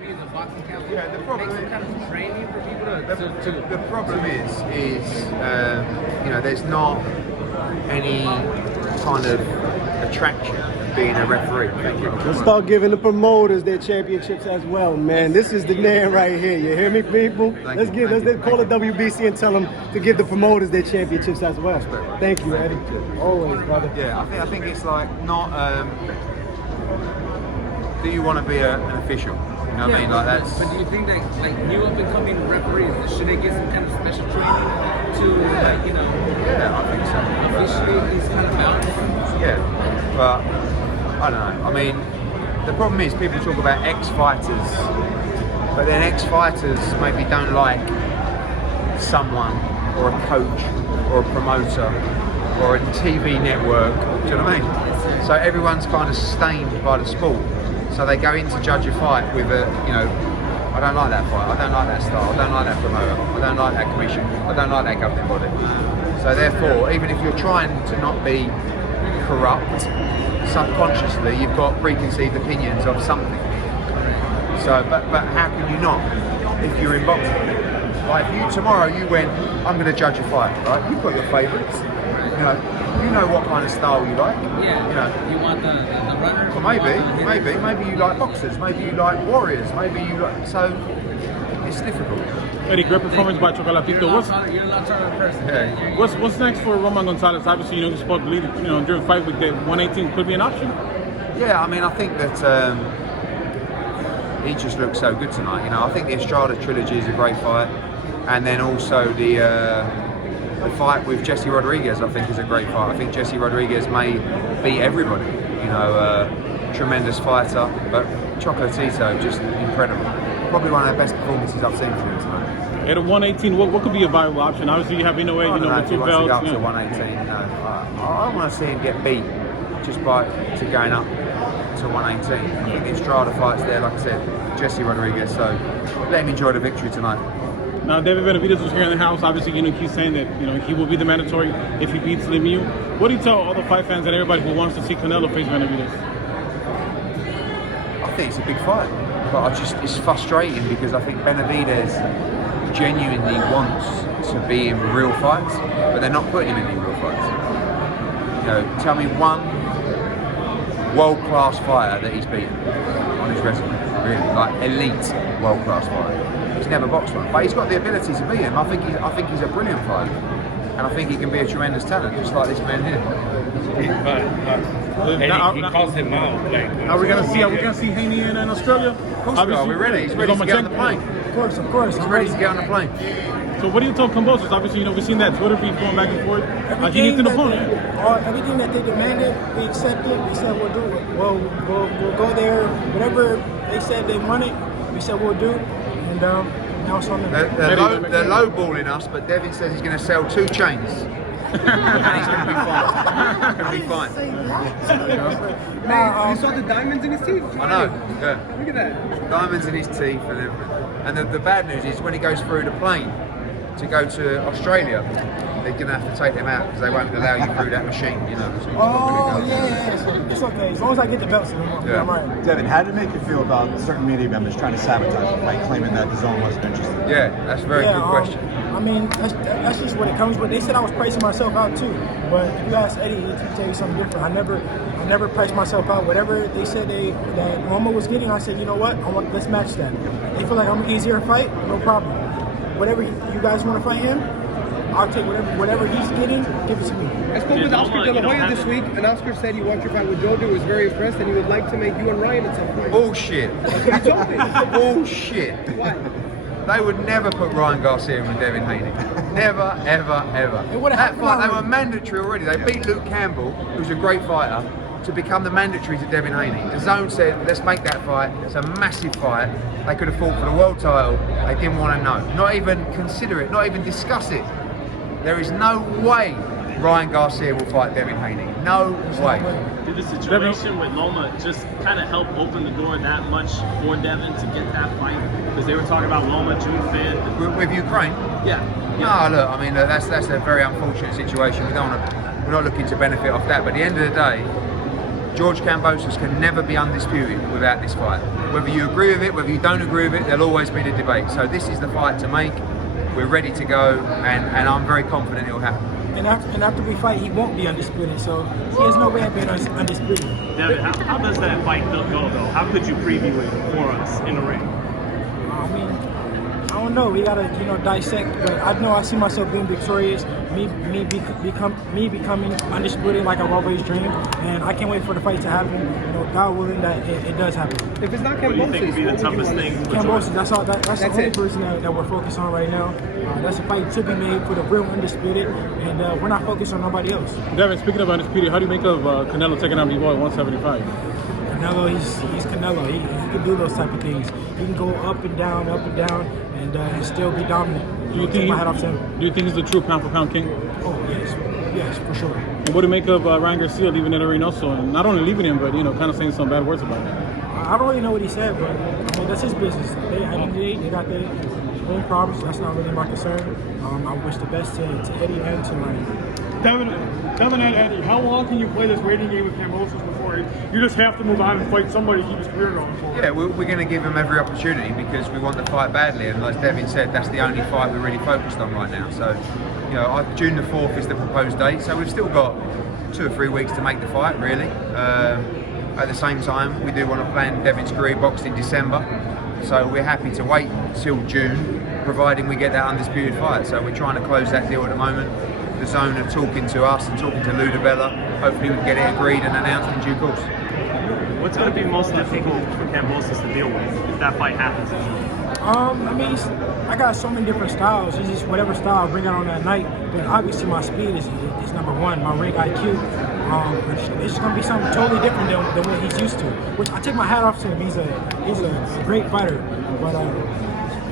maybe in the boxing council, Yeah, the problem make some kind of training for people to the problem is you know, there's not any kind of attraction of being a referee. Let's start giving the promoters their championships as well, man. This is the man right here. You hear me, people? Let's call the WBC and tell them to give the promoters their championships as well. Thank you, Eddie. Always, brother. Yeah, I think it's like not. Do you want to be an official? You know what I mean? Like that's. But do you think that like new up and coming referees should they get some kind of special training to like, you know? Yeah, I think so. Officiate these kind of bouts? Yeah, but I don't know. I mean, the problem is people talk about ex-fighters, but then ex-fighters maybe don't like someone or a coach or a promoter or a TV network. Do you know what I mean? So everyone's kind of stained by the sport. So they go in to judge a fight with a, you know, I don't like that fight, I don't like that style, I don't like that promoter, I don't like that commission, I don't like that governing body. So therefore, even if you're trying to not be corrupt, subconsciously you've got preconceived opinions of something. So, but how can you not if you're in boxing? Like if you tomorrow you went, I'm going to judge a fight, right? You've got your favourites, you know what kind of style you like. Yeah. You know, you want the runner. well, maybe you like boxers, maybe you like warriors, maybe you like. So it's difficult. Eddie, great performance by Chocolatito. You're a lot taller person. Yeah. What's next for Roman Gonzalez? Obviously, you know, he's supposed to lead, you know, during fight week that 118 could be an option. Yeah, I mean, I think that he just looks so good tonight. You know, I think the Estrada trilogy is a great fight, and then also the fight with Jesse Rodriguez, I think, is a great fight. I think Jesse Rodriguez may beat everybody. You know, tremendous fighter, but Chocolatito just incredible. Probably one of the best performances I've seen from him tonight. At a 118, what could be a viable option? Obviously, you have Inoue, you know, with two belts. To go up to 118, no. I want to see him get beat just by going up to 118. I think the Estrada fight's there, like I said, Jesse Rodriguez. So let him enjoy the victory tonight. Now, Devin Benavidez was here in the house. Obviously, you know, he's saying that, you know, he will be the mandatory if he beats Lemieux. What do you tell all the fight fans and everybody who wants to see Canelo face Benavidez? I think it's a big fight, but it's frustrating because I think Benavidez genuinely wants to be in real fights, but they're not putting him in any real fights. You know, tell me one world-class fighter that he's beaten on his resume, really, like elite world-class fighter. He's never boxed one, but he's got the ability to beat him. I think he's a brilliant fighter, and I think he can be a tremendous talent, just like this man here. He calls him out. Like, are we gonna see Haney in Australia? Of course we are. We're ready. He's ready to get on the plane. Of course. He's ready to get on the plane. So what do you tell Kambosos? Obviously, you know, we've seen that Twitter beef going back and forth. He needs an opponent. Everything that they demanded, we accepted. We said we'll do it. We'll go there. Whatever they said they wanted, we said we'll do. And now it's on them. They're lowballing us, but Devin says he's going to sell 2 chains. And he's going to be fine. You saw the diamonds in his teeth? I know. Yeah. Look at that. Diamonds in his teeth and everything. And the bad news is when he goes through the plane to go to Australia, they're going to have to take them out because they won't allow you through that machine, you know. So It's okay. As long as I get the belts, I'm right. Devin, how did it make you feel about certain media members trying to sabotage the fight, claiming that the zone wasn't interested? Yeah, that's a very good question. I mean, that's just what it comes with. They said I was pricing myself out too, but if you ask Eddie, he'll tell you something different. I never priced myself out. Whatever they said that Roma was getting, I said, you know what? Let's match that. They feel like I'm easier to fight, no problem. Whatever you guys want to fight him, I'll take whatever he's getting, give it to me. I spoke with Oscar De La Hoya this week, and Oscar said he watched your fight with Jojo, was very impressed, and he would like to make you and Ryan at some point. Bullshit. He told me. Bullshit. Why? They would never put Ryan Garcia and Devin Haney. Never, ever, ever. That fight, they were mandatory already. They beat Luke Campbell, who's a great fighter, to become the mandatory to Devin Haney. The zone said, let's make that fight. It's a massive fight. They could have fought for the world title. They didn't want to know. Not even consider it, not even discuss it. There is no way Ryan Garcia will fight Devin Haney. No way. Did the situation with Loma just kind of help open the door that much for Devin to get that fight? Because they were talking about Loma, June 5th. With Ukraine? Yeah. No, look, I mean, that's a very unfortunate situation. We're not looking to benefit off that. But at the end of the day, George Kambosos can never be undisputed without this fight. Whether you agree with it, whether you don't agree with it, there'll always be the debate. So this is the fight to make. We're ready to go, and I'm very confident it will happen. And after we fight, he won't be undisputed. So he has no way of being undisputed. Devin, how does that fight go though? How could you preview it for us in the ring? I mean, I don't know. We gotta, dissect. But I know I see myself being victorious. Me becoming undisputed like I've always dreamed. And I can't wait for the fight to happen. God willing that it does happen. If it's not What do you think Kambosos, would be the toughest thing? Kambosos, that's the only it. person that we're focused on right now. That's a fight to be made for the real undisputed, and we're not focused on nobody else. Devin, speaking of Undisputed, how do you make of Canelo taking on B-Boy at 175? Canelo, he's Canelo. He can do those type of things. He can go up and down, and still be dominant. Do you think my hat off to him. Do you think he's the true pound for pound king? Oh yes, for sure. And what do you make of Ryan Garcia leaving El Reynoso, and not only leaving him, but kind of saying some bad words about him? I don't really know what he said, but I mean that's his business. At the end of the day, they got their own problems. That's not really my concern. I wish the best to Eddie and to Ryan. Devin and Eddie, how long can you play this waiting game with Kambosos before you just have to move on and fight somebody to keep his career going forward? Yeah, we're going to give him every opportunity because we want the fight badly, and as Devin said, that's the only fight we're really focused on right now. So, June the 4th is the proposed date, so we've still got 2 or 3 weeks to make the fight, really. At the same time, we do want to plan Devin's career boxed in December, so we're happy to wait till June, providing we get that undisputed fight. So we're trying to close that deal at the moment. The Zone are talking to us and talking to Ludabella. Hopefully we can get it agreed and announced in due course. What's going to be most difficult for Kambosos to deal with if that fight happens? I mean, I got so many different styles. It's just whatever style I bring out on that night. But obviously my speed is number one. My ring IQ. It's going to be something totally different than what he's used to. Which I take my hat off to him. He's a great fighter. But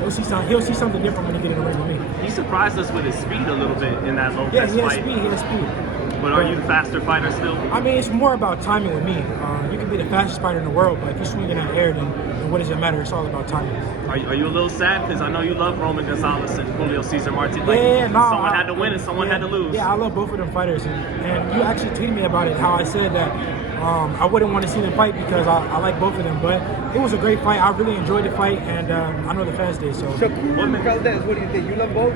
he'll see something different when he get in the ring with me. He surprised us with his speed a little bit in that low Yeah, pace he has fight. speed. He has speed. But are you the faster fighter still? I mean, it's more about timing with me. You can be the fastest fighter in the world, but if you're swinging that air, then what does it matter? It's all about timing. Are you a little sad? Because I know you love Roman Gonzalez and Julio Cesar Martin. Someone had to win and someone had to lose. Yeah, I love both of them fighters. And you actually tweeted me about it, how I said that I wouldn't want to see them fight because I like both of them. But it was a great fight. I really enjoyed the fight, and I know the fans did. So, Shakur Valdez, what do you think? You love both?